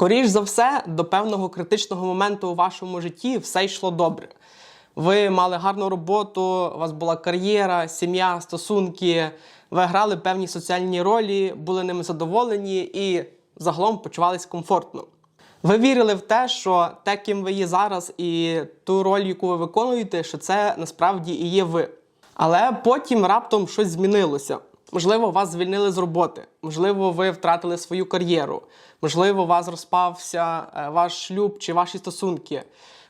Скоріш за все, до певного критичного моменту у вашому житті все йшло добре. Ви мали гарну роботу, у вас була кар'єра, сім'я, стосунки, ви грали певні соціальні ролі, були ними задоволені і загалом почувались комфортно. Ви вірили в те, що те, ким ви є зараз, і ту роль, яку ви виконуєте, що це насправді і є ви. Але потім раптом щось змінилося. Можливо, вас звільнили з роботи, можливо, ви втратили свою кар'єру, можливо, у вас розпався е, ваш шлюб чи ваші стосунки.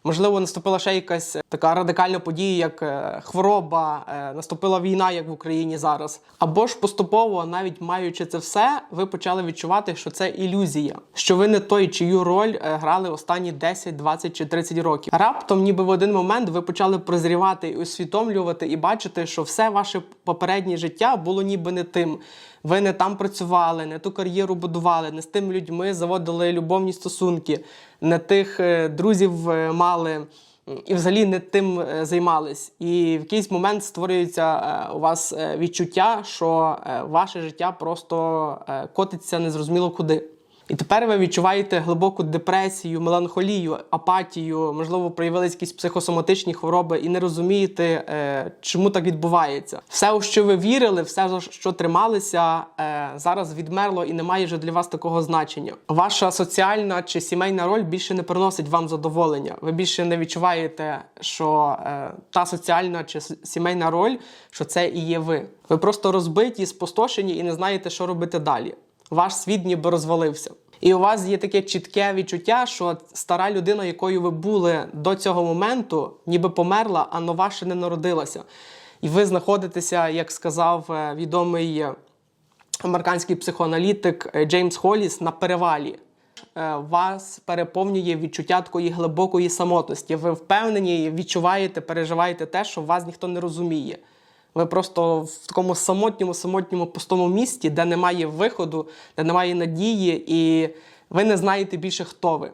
Можливо, наступила ще якась е, така радикальна подія, як е, хвороба, е, наступила війна, як в Україні зараз. Або ж поступово, навіть маючи це все, ви почали відчувати, що це ілюзія, що ви не той, чию роль грали останні 10, 20 чи 30 років. Раптом, ніби в один момент, ви почали прозрівати і усвідомлювати і бачити, що все ваше попереднє життя було ніби не тим. Ви не там працювали, не ту кар'єру будували, не з тими людьми заводили любовні стосунки, не тих е, друзів е, мали. І взагалі не тим е, займались. І в якийсь момент створюється у вас відчуття, що ваше життя просто котиться незрозуміло куди. І тепер ви відчуваєте глибоку депресію, меланхолію, апатію, можливо, проявились якісь психосоматичні хвороби, і не розумієте, е, чому так відбувається. Все, у що ви вірили, все, за що трималися, е, зараз відмерло і не має вже для вас такого значення. Ваша соціальна чи сімейна роль більше не приносить вам задоволення. Ви більше не відчуваєте, що е, та соціальна чи сімейна роль, що це і є ви. Ви просто розбиті, спустошені і не знаєте, що робити далі ваш світ ніби розвалився. І у вас є таке чітке відчуття, що стара людина, якою ви були до цього моменту, ніби померла, а нова ще не народилася. І ви знаходитеся, як сказав е, відомий е, американський психоаналітик е, Джеймс Холліс, на перевалі. Вас переповнює відчуття такої глибокої самотності. Ви впевнені, відчуваєте, переживаєте те, що вас ніхто не розуміє. Ви просто в такому самотньому, самотньому пустому місті, де немає виходу, де немає надії, і ви не знаєте більше, хто ви.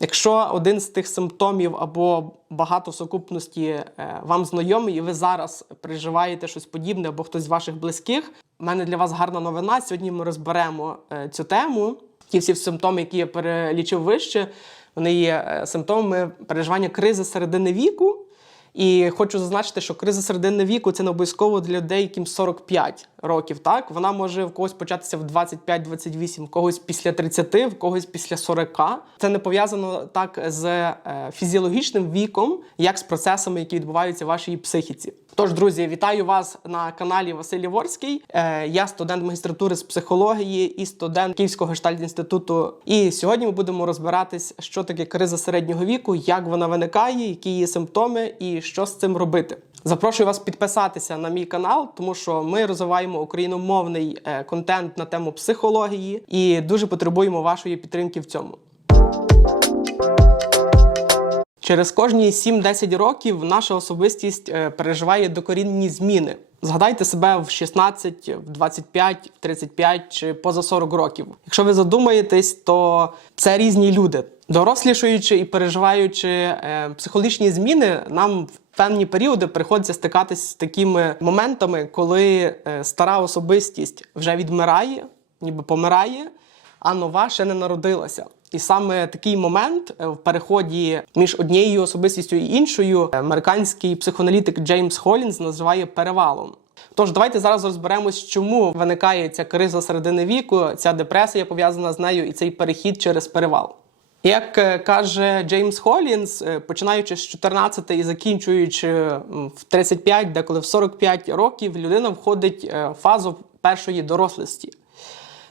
Якщо один з тих симптомів або багато сукупності е, вам знайомий, і ви зараз переживаєте щось подібне, або хтось з ваших близьких, у мене для вас гарна новина. Сьогодні ми розберемо е, цю тему. Ті всі симптоми, які я перелічив вище, вони є е, симптомами переживання кризи середини віку. І хочу зазначити, що криза середини віку це не обов'язково для людей, яким 45 років. Так вона може в когось початися в 25-28, в когось після 30, в когось після 40. Це не пов'язано так з е, фізіологічним віком, як з процесами, які відбуваються в вашій психіці. Тож, друзі, вітаю вас на каналі Василь Ворський. Е, я студент магістратури з психології і студент Київського гештальт інституту. І сьогодні ми будемо розбиратись, що таке криза середнього віку, як вона виникає, які її симптоми і що з цим робити. Запрошую вас підписатися на мій канал, тому що ми розвиваємо україномовний е, контент на тему психології і дуже потребуємо вашої підтримки в цьому. Через кожні 7-10 років наша особистість е, переживає докорінні зміни. Згадайте себе в 16, в 25, в 35 чи поза 40 років. Якщо ви задумаєтесь, то це різні люди. Дорослішуючи і переживаючи е, психологічні зміни, нам в певні періоди приходиться стикатись з такими моментами, коли е, стара особистість вже відмирає, ніби помирає, а нова ще не народилася. І саме такий момент е, в переході між однією особистістю і іншою американський психоаналітик Джеймс Холлінз називає перевалом. Тож давайте зараз розберемось, чому виникає ця криза середини віку, ця депресія пов'язана з нею і цей перехід через перевал. Як е, каже Джеймс Холлінс, е, починаючи з 14 і закінчуючи в 35, деколи в 45 років, людина входить в фазу першої дорослості.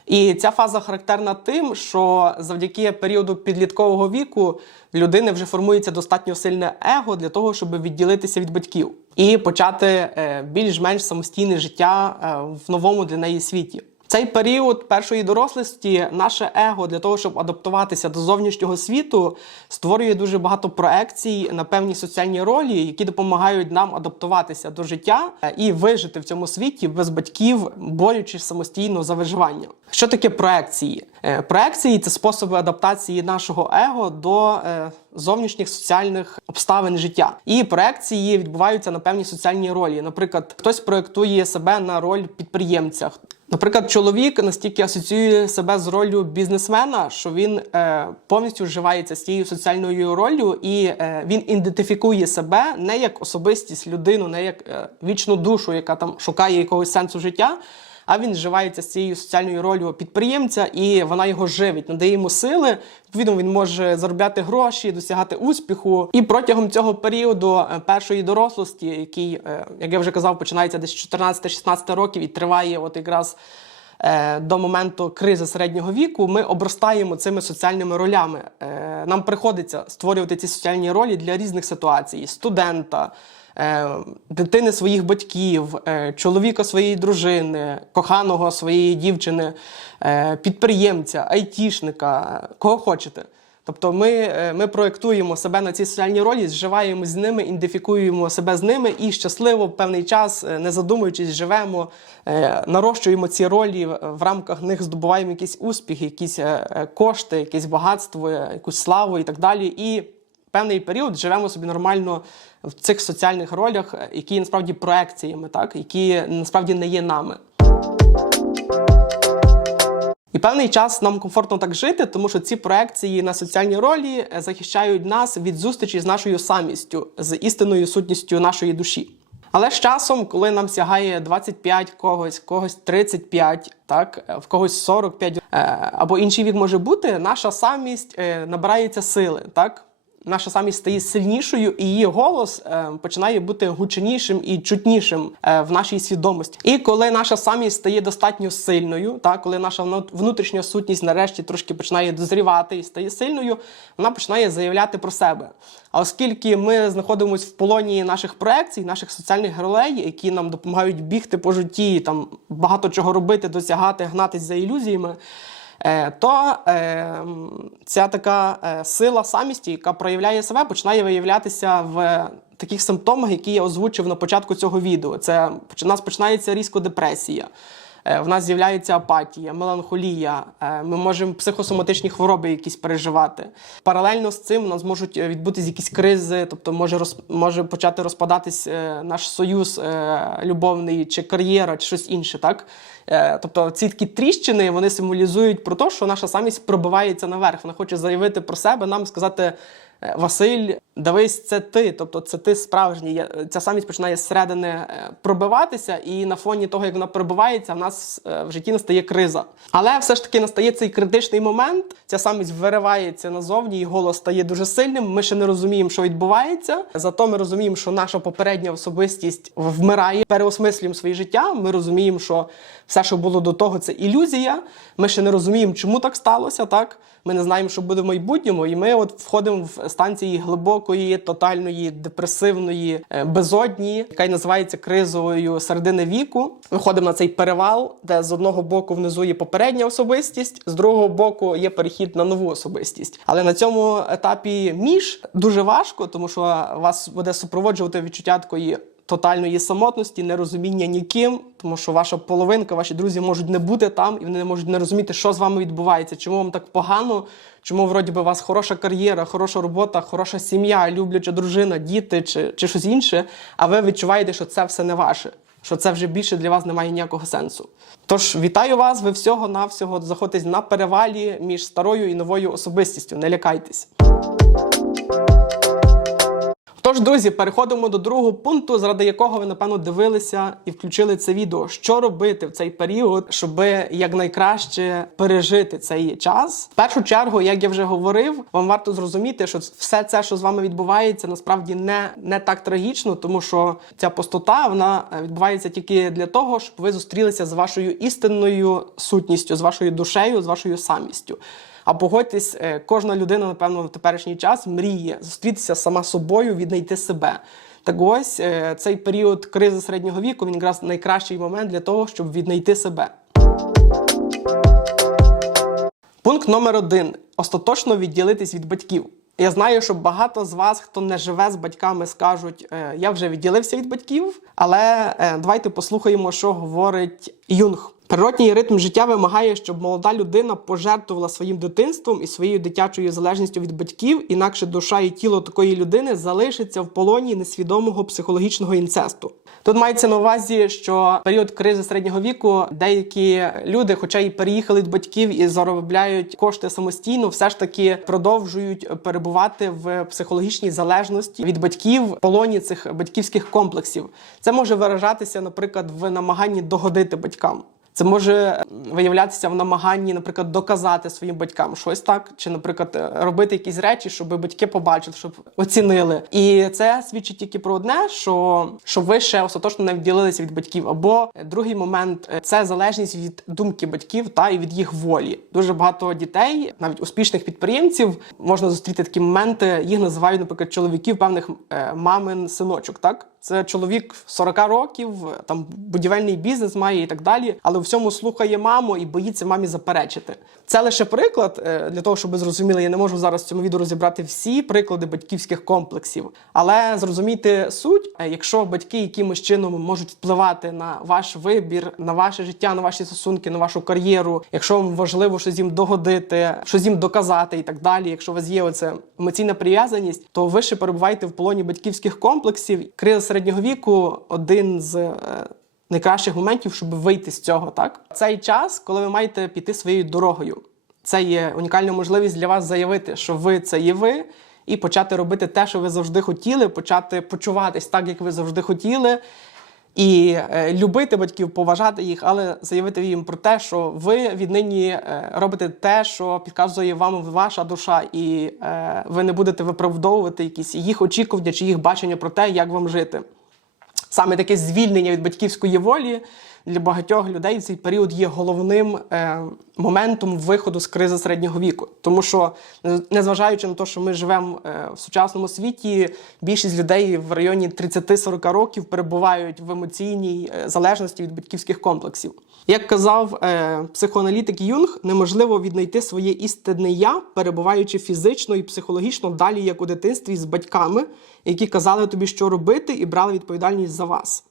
І ця фаза характерна тим, що завдяки періоду підліткового віку людини вже формується достатньо сильне его для того, щоб відділитися від батьків і почати е, більш-менш самостійне життя е, в новому для неї світі. Цей період першої дорослості наше его для того, щоб адаптуватися до зовнішнього світу, створює дуже багато проекцій на певні соціальні ролі, які допомагають нам адаптуватися до життя і вижити в цьому світі без батьків, борючись самостійно за виживання. Що таке проекції? Е, Проекції це способи адаптації нашого его до е, зовнішніх соціальних обставин життя. І проекції відбуваються на певні соціальні ролі. Наприклад, хтось проектує себе на роль підприємця. Наприклад, чоловік настільки асоціює себе з роллю бізнесмена, що він е, повністю вживається з цією соціальною роллю, і е, він ідентифікує себе не як особистість, людину, не як е, вічну душу, яка там шукає якогось сенсу життя. А він вживається з цією соціальною ролью підприємця, і вона його живить, надає йому сили. Відповідно, він може заробляти гроші, досягати успіху. І протягом цього періоду е, першої дорослості, який, е, як я вже казав, починається десь з 14-16 років і триває, от якраз. е, До моменту кризи середнього віку ми обростаємо цими соціальними ролями. Нам приходиться створювати ці соціальні ролі для різних ситуацій: студента, дитини своїх батьків, е, чоловіка своєї дружини, коханого своєї дівчини, е, підприємця, айтішника, е, кого хочете. Тобто ми, е, ми проєктуємо себе на ці соціальні ролі, зживаємо з ними, ідентифікуємо себе з ними і щасливо певний час, е, не задумуючись, живемо, е, нарощуємо ці ролі, в- рамках них здобуваємо якісь е, е, кошти, якесь багатство, е, якусь славу і так далі. І певний період живемо собі нормально в цих соціальних ролях, е, які є насправді проекціями, так? які насправді не є нами. І певний час нам комфортно так жити, тому що ці проекції на соціальні ролі е, захищають нас від зустрічі з нашою самістю, з істинною сутністю нашої душі. Але з часом, коли нам сягає 25 когось, когось 35, так, е, в когось 45, е, або інший вік може бути, наша самість набирається сили, так? Наша самість стає сильнішою, і її голос е, починає бути гучнішим і чутнішим е, в нашій свідомості. І коли наша самість стає достатньо сильною, так, коли наша внут- внутрішня сутність нарешті трошки починає дозрівати і стає сильною, вона починає заявляти про себе. А оскільки ми знаходимося в полоні наших проекцій, наших соціальних ролей, які нам допомагають бігти по житті, там багато чого робити, досягати, гнатись за ілюзіями. Е, то е, ця така е, сила самісті, яка проявляє себе, починає виявлятися в таких симптомах, які я озвучив на початку цього відео. Це у нас починається різко депресія. Е, В нас з'являється апатія, меланхолія, е, ми можемо психосоматичні хвороби якісь переживати. Паралельно з цим у нас можуть е, відбутись якісь кризи, тобто може роз, може почати розпадатись наш союз любовний, чи кар'єра, чи щось інше, так? Тобто ці такі тріщини вони символізують про те, що наша самість пробивається наверх. Вона хоче заявити про себе, нам сказати. «Е, Василь, дивись, це ти, тобто це ти справжній. Я- Ця самість починає зсередини е, пробиватися, і на фоні того, як вона пробивається, в нас е, в житті настає криза. Але все ж таки настає цей критичний момент. Ця самість виривається назовні, і голос стає дуже сильним. Ми ще не розуміємо, що відбувається. Зато ми розуміємо, що наша попередня особистість вмирає, переосмислюємо своє життя. Ми розуміємо, що все, що було до того, це ілюзія. Ми ще не розуміємо, чому так сталося. Так ми не знаємо, що буде в майбутньому, і ми от входимо в станції глибокої, тотальної, депресивної е, безодні, яка й називається кризовою середини віку. Виходимо на цей перевал, де з одного боку внизу є попередня особистість, з другого боку є перехід на нову особистість. Але на цьому етапі між дуже важко, тому що вас буде супроводжувати відчуття такої тотальної самотності, нерозуміння ніким, тому що ваша половинка, ваші друзі можуть не бути там, і вони не можуть не розуміти, що з вами відбувається, чому вам так погано, чому вроді би у вас хороша кар'єра, хороша робота, хороша сім'я, любляча дружина, діти чи, чи щось інше, а ви відчуваєте, що це все не ваше. Що це вже більше для вас не має ніякого сенсу. Тож вітаю вас, ви всього-навсього заходитесь на перевалі між старою і новою особистістю. Не лякайтесь. Тож, друзі, переходимо до другого пункту, заради якого ви напевно дивилися і включили це відео. Що робити в цей період, щоб якнайкраще пережити цей час? В першу чергу, як я вже говорив, вам варто зрозуміти, що все це, що з вами відбувається, насправді не, не так трагічно, тому що ця пустота вона е, відбувається тільки для того, щоб ви зустрілися з вашою істинною сутністю, з вашою душею, з вашою самістю. А погодьтесь, е, кожна людина, напевно, в теперішній час мріє зустрітися сама собою, віднайти себе. Так ось е, цей період кризи середнього віку він якраз найкращий момент для того, щоб віднайти себе. Пункт номер один: остаточно відділитись від батьків. Я знаю, що багато з вас, хто не живе з батьками, скажуть, «Е, я вже відділився від батьків. Але давайте послухаємо, що говорить Юнг. Природній ритм життя вимагає, щоб молода людина пожертвувала своїм дитинством і своєю дитячою залежністю від батьків, інакше душа і тіло такої людини залишиться в полоні несвідомого психологічного інцесту. Тут мається на увазі, що період кризи середнього віку деякі люди, хоча й переїхали від батьків і заробляють кошти самостійно, все ж таки продовжують перебувати в психологічній залежності від батьків полоні цих батьківських комплексів. Це може виражатися, наприклад, в намаганні догодити батькам. Це може виявлятися в намаганні, наприклад, доказати своїм батькам щось так, чи, наприклад, робити якісь речі, щоб батьки побачили, щоб оцінили. І це свідчить тільки про одне, що, що ви ще остаточно не відділилися від батьків. Або другий момент це залежність від думки батьків та і від їх волі. Дуже багато дітей, навіть успішних підприємців, можна зустріти такі моменти. Їх називають, наприклад, чоловіків певних е, мамин синочок. Так це чоловік 40 років, там будівельний бізнес має і так далі, але у всьому слухає маму і боїться мамі заперечити. Це лише приклад е, для того, щоб ви зрозуміли. Я не можу зараз в цьому відео розібрати всі приклади батьківських комплексів, але зрозумійте суть, е, якщо батьки якимось чином можуть впливати на ваш вибір, на ваше життя, на ваші стосунки, на вашу кар'єру, якщо вам важливо щось їм догодити, щось їм доказати і так далі. Якщо у вас є оце емоційна прив'язаність, то ви ще перебуваєте в полоні батьківських комплексів. Криза середнього віку один з е, найкращих моментів, щоб вийти з цього. Так, цей час, коли ви маєте піти своєю дорогою. Це є унікальна можливість для вас заявити, що ви це є ви, і почати робити те, що ви завжди хотіли, почати почуватись так, як ви завжди хотіли. І е, любити батьків, поважати їх, але заявити їм про те, що ви віднині е, робите те, що підказує вам ваша душа, і е, ви не будете виправдовувати якісь їх очікування чи їх бачення про те, як вам жити. Саме таке звільнення від батьківської волі для багатьох людей цей період є головним е, моментом виходу з кризи середнього віку. Тому що, незважаючи на те, що ми живемо е, в сучасному світі, більшість людей в районі 30-40 років перебувають в емоційній е, залежності від батьківських комплексів. Як казав е, психоаналітик Юнг, неможливо віднайти своє істинне я, перебуваючи фізично і психологічно далі, як у дитинстві, з батьками, які казали тобі, що робити, і брали відповідальність за вас.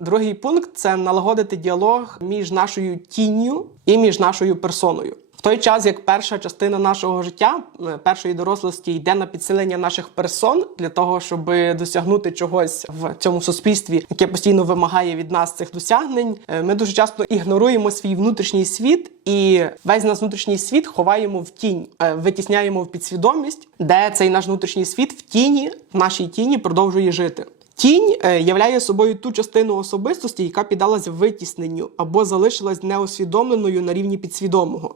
Другий пункт це налагодити діалог між нашою тінню і між нашою персоною. В той час, як перша частина нашого життя, е, першої дорослості, йде на підсилення наших персон для того, щоб досягнути чогось в цьому суспільстві, яке постійно вимагає від нас цих досягнень. е, Ми дуже часто ігноруємо свій внутрішній світ і весь наш внутрішній світ ховаємо в тінь, е, витісняємо в підсвідомість, де цей наш внутрішній світ в тіні, в нашій тіні продовжує жити. Тінь е, являє собою ту частину особистості, яка піддалась витісненню або залишилась неосвідомленою на рівні підсвідомого.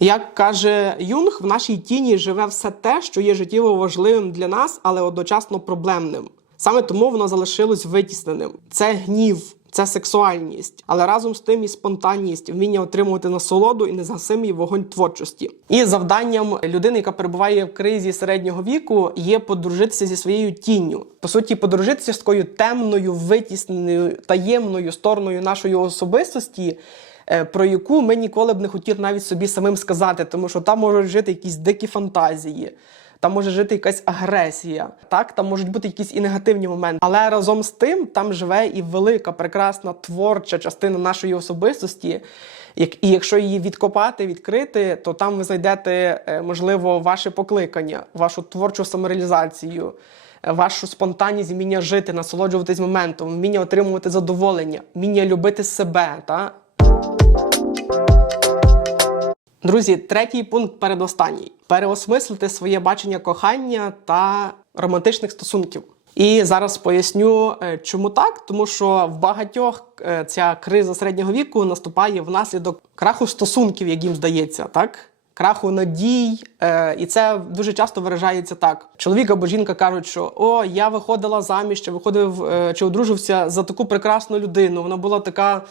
Як каже Юнг, в нашій тіні живе все те, що є життєво важливим для нас, але одночасно проблемним. Саме тому воно залишилось витісненим. Це гнів, це сексуальність, але разом з тим і спонтанність, вміння отримувати насолоду і незгасимий вогонь творчості. І завданням людини, яка перебуває в кризі середнього віку, є подружитися зі своєю тінню. По суті, подружитися з такою темною, витісненою, таємною стороною нашої особистості. е, Про яку ми ніколи б не хотіли навіть собі самим сказати, тому що там можуть жити якісь дикі фантазії, там може жити якась агресія, так там можуть бути якісь і негативні моменти. Але разом з тим там живе і велика, прекрасна творча частина нашої особистості. І якщо її відкопати, відкрити, то там ви знайдете е, можливо ваше покликання, вашу творчу самореалізацію. е, Вашу спонтанність, вміння жити, насолоджуватись моментом, вміння отримувати задоволення, вміння любити себе. Та? Друзі, третій пункт передостанній: переосмислити своє бачення кохання та романтичних стосунків. І зараз поясню, е, чому так, тому що в багатьох е, ця криза середнього віку наступає внаслідок краху стосунків, як їм здається, так. Краху надій, е, і це дуже часто виражається так: чоловік або жінка кажуть, що о, я виходила заміж, чи виходив чи одружився за таку прекрасну людину. Вона була така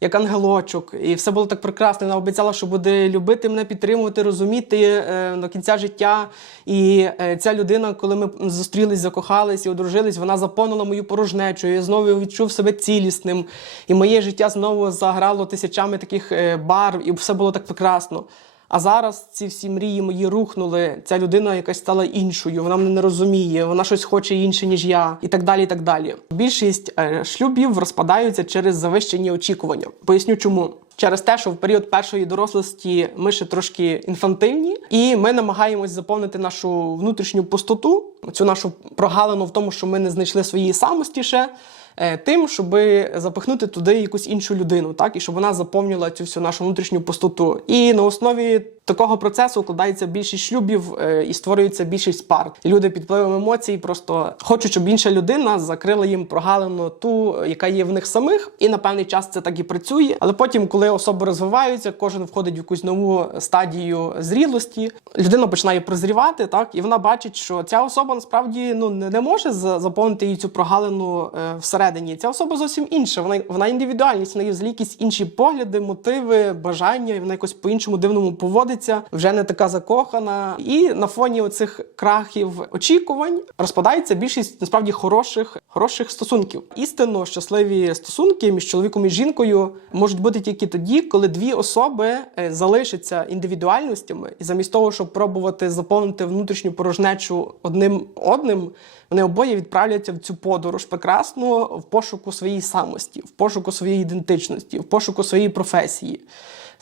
як ангелочок, і все було так прекрасно. Вона обіцяла, що буде любити мене, підтримувати, розуміти е, до кінця життя. І е, ця людина, коли ми зустрілись, закохались і одружились, вона заповнила мою порожнечу. Я знову відчув себе цілісним. І моє життя знову заграло тисячами таких е, барв, і все було так прекрасно. А зараз ці всі мрії мої рухнули. Ця людина якась стала іншою, вона мене не розуміє, вона щось хоче інше, ніж я, і так далі. і так далі. Більшість е, шлюбів розпадаються через завищені очікування. Поясню чому. Через те, що в період першої дорослості ми ще трошки інфантильні, і ми намагаємось заповнити нашу внутрішню пустоту, цю нашу прогалину в тому, що ми не знайшли своєї самості ще. е, Тим, щоб запихнути туди якусь іншу людину, так і щоб вона заповнила цю всю нашу внутрішню пустоту. І на основі такого процесу укладається більшість шлюбів е, і створюється більшість пар. Люди під впливом емоцій просто хочуть, щоб інша людина закрила їм прогалину ту, яка є в них самих, і на певний час це так і працює. Але потім, коли особи розвиваються, кожен входить в якусь нову стадію зрілості, людина починає прозрівати, так і вона бачить, що ця особа насправді ну не може за- заповнити їй цю прогалину е, всередині. Ця особа зовсім інша. Вона вона індивідуальність, в неї взагалі якісь інші погляди, мотиви, бажання, і вона якось по-іншому дивному поводиться, вже не така закохана. І на фоні оцих крахів очікувань розпадається більшість насправді хороших, хороших стосунків. Істинно щасливі стосунки між чоловіком і жінкою можуть бути тільки тоді, коли дві особи е, залишаться індивідуальностями, і замість того, щоб пробувати заповнити внутрішню порожнечу одним одним, вони обоє відправляться в цю подорож прекрасну в пошуку своєї самості, в пошуку своєї ідентичності, в пошуку своєї професії.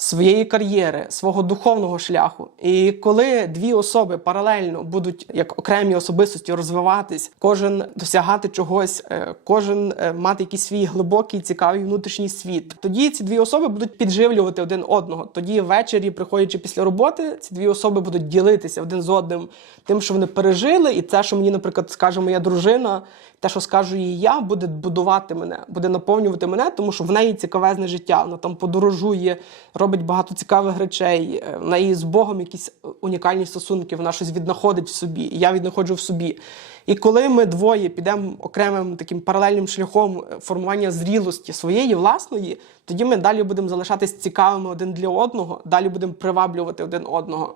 Своєї кар'єри, свого духовного шляху, і коли дві особи паралельно будуть як окремі особистості розвиватись, кожен досягати чогось, е, кожен е, мати якийсь свій глибокий цікавий внутрішній світ, тоді ці дві особи будуть підживлювати один одного. Тоді ввечері, приходячи після роботи, ці дві особи будуть ділитися один з одним тим, що вони пережили, і те, що мені, наприклад, скаже моя дружина, те, що скажу їй я, буде будувати мене, буде наповнювати мене, тому що в неї цікавезне життя. Вона там подорожує, робить багато цікавих речей. е, В неї з Богом якісь унікальні стосунки, вона щось віднаходить в собі, і я віднаходжу в собі. І коли ми двоє підемо окремим таким паралельним шляхом е, формування зрілості своєї власної, тоді ми далі будемо залишатись цікавими один для одного, далі будемо приваблювати один одного.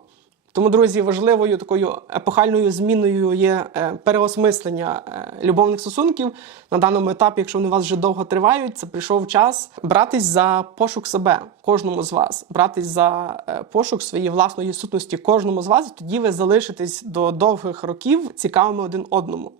Тому, друзі, важливою такою епохальною зміною є е, переосмислення е, любовних стосунків на даному етапі. Якщо вони у вас вже довго тривають, це прийшов час братись за пошук себе кожному з вас, братись за е, пошук своєї власної сутності кожному з вас. Тоді ви залишитесь до довгих років цікавими один одному.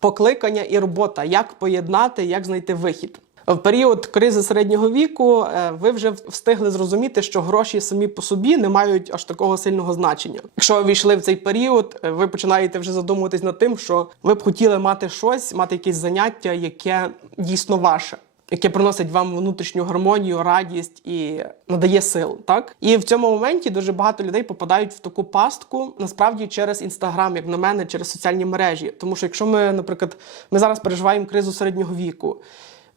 Покликання і робота, як поєднати, як знайти вихід. В період кризи середнього віку е, ви вже встигли зрозуміти, що гроші самі по собі не мають аж такого сильного значення. Якщо ви війшли в цей період, е, ви починаєте вже задумуватись над тим, що ви б хотіли мати щось, мати якесь заняття, яке дійсно ваше. Яке приносить вам внутрішню гармонію, радість і надає сил, так і в цьому моменті дуже багато людей попадають в таку пастку насправді через інстаграм, як на мене, через соціальні мережі. Тому що якщо ми, наприклад, ми зараз переживаємо кризу середнього віку.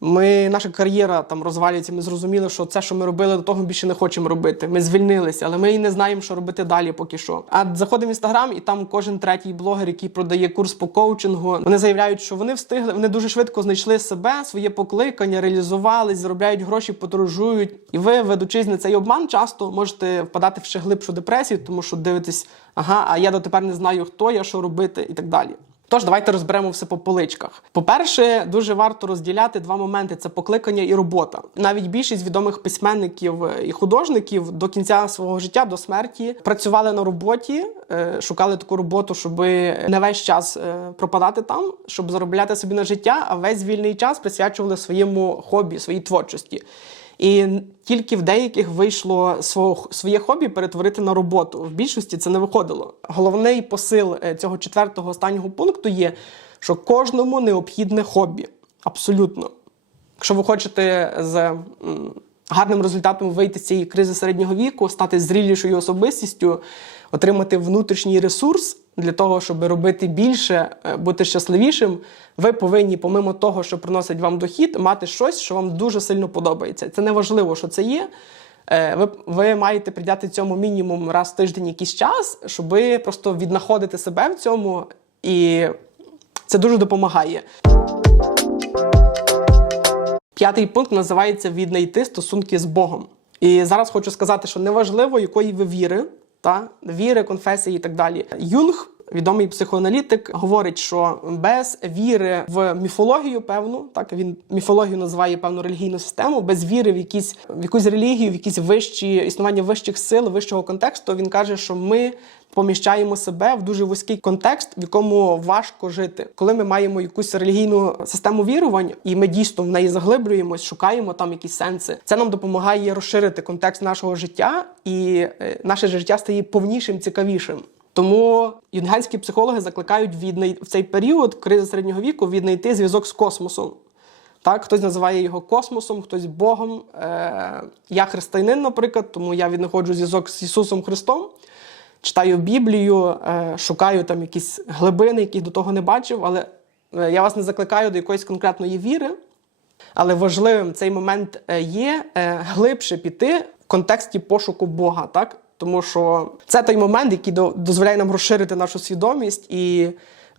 Ми, наша кар'єра там розвалюється. Ми зрозуміли, що це, що ми робили, до того більше не хочемо робити. Ми звільнилися, але ми і не знаємо, що робити далі, поки що. А заходимо в інстаграм, і там кожен третій блогер, який продає курс по коучингу, вони заявляють, що вони встигли, вони дуже швидко знайшли себе, своє покликання, реалізувались, заробляють гроші, подорожують. І ви, ведучись на цей обман, часто можете впадати в ще глибшу депресію, тому що дивитесь, ага, а я дотепер не знаю, хто я, що робити, і так далі. Тож давайте розберемо все по поличках. По-перше, дуже варто розділяти два моменти: це покликання і робота. Навіть більшість відомих письменників і художників до кінця свого життя, до смерті, працювали на роботі, е, шукали таку роботу, щоб не весь час е, пропадати там, щоб заробляти собі на життя, а весь вільний час присвячували своєму хобі, своїй творчості. І тільки в деяких вийшло свого, своє хобі перетворити на роботу. В більшості це не виходило. Головний посил е, цього четвертого останнього пункту є, що кожному необхідне хобі. Абсолютно. Якщо ви хочете з гарним результатом вийти з цієї кризи середнього віку, стати зрілішою особистістю, отримати внутрішній ресурс для того, щоб робити більше, е, бути щасливішим, ви повинні, помимо того, що приносить вам дохід, мати щось, що вам дуже сильно подобається. Це не важливо, що це є. Е, Ви, ви маєте приділяти цьому мінімум раз в тиждень якийсь час, щоб просто віднаходити себе в цьому, і це дуже допомагає. П'ятий пункт називається віднайти стосунки з Богом. І зараз хочу сказати, що неважливо, якої ви віри, та віри, конфесії і так далі. Юнг відомий психоаналітик, говорить, що без віри в міфологію, певну, так він міфологію називає певну релігійну систему, без віри в якісь в якусь релігію, в якісь вищі існування вищих сил, вищого контексту. Він каже, що ми поміщаємо себе в дуже вузький контекст, в якому важко жити. Коли ми маємо якусь релігійну систему вірувань, і ми дійсно в неї заглиблюємось, шукаємо там якісь сенси. Це нам допомагає розширити контекст нашого життя, і е, наше життя стає повнішим, цікавішим. Тому юнгенські психологи закликають віднай... в цей період кризи середнього віку віднайти зв'язок з космосом. Так, хтось називає його космосом, хтось Богом. Е, я християнин, наприклад, тому я віднаходжу зв'язок з Ісусом Христом, читаю Біблію, е, шукаю там якісь глибини, яких до того не бачив. Але е, я вас не закликаю до якоїсь конкретної віри. Але важливим цей момент е, є е, глибше піти в контексті пошуку Бога, так? Тому що це той момент, який до- дозволяє нам розширити нашу свідомість і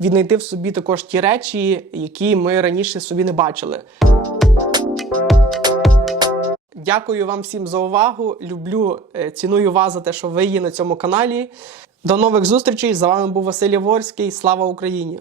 віднайти в собі також ті речі, які ми раніше собі не бачили. Дякую вам всім за увагу. Люблю, е, ціную вас за те, що ви є на цьому каналі. До нових зустрічей. З вами був Василь Яворський. Слава Україні!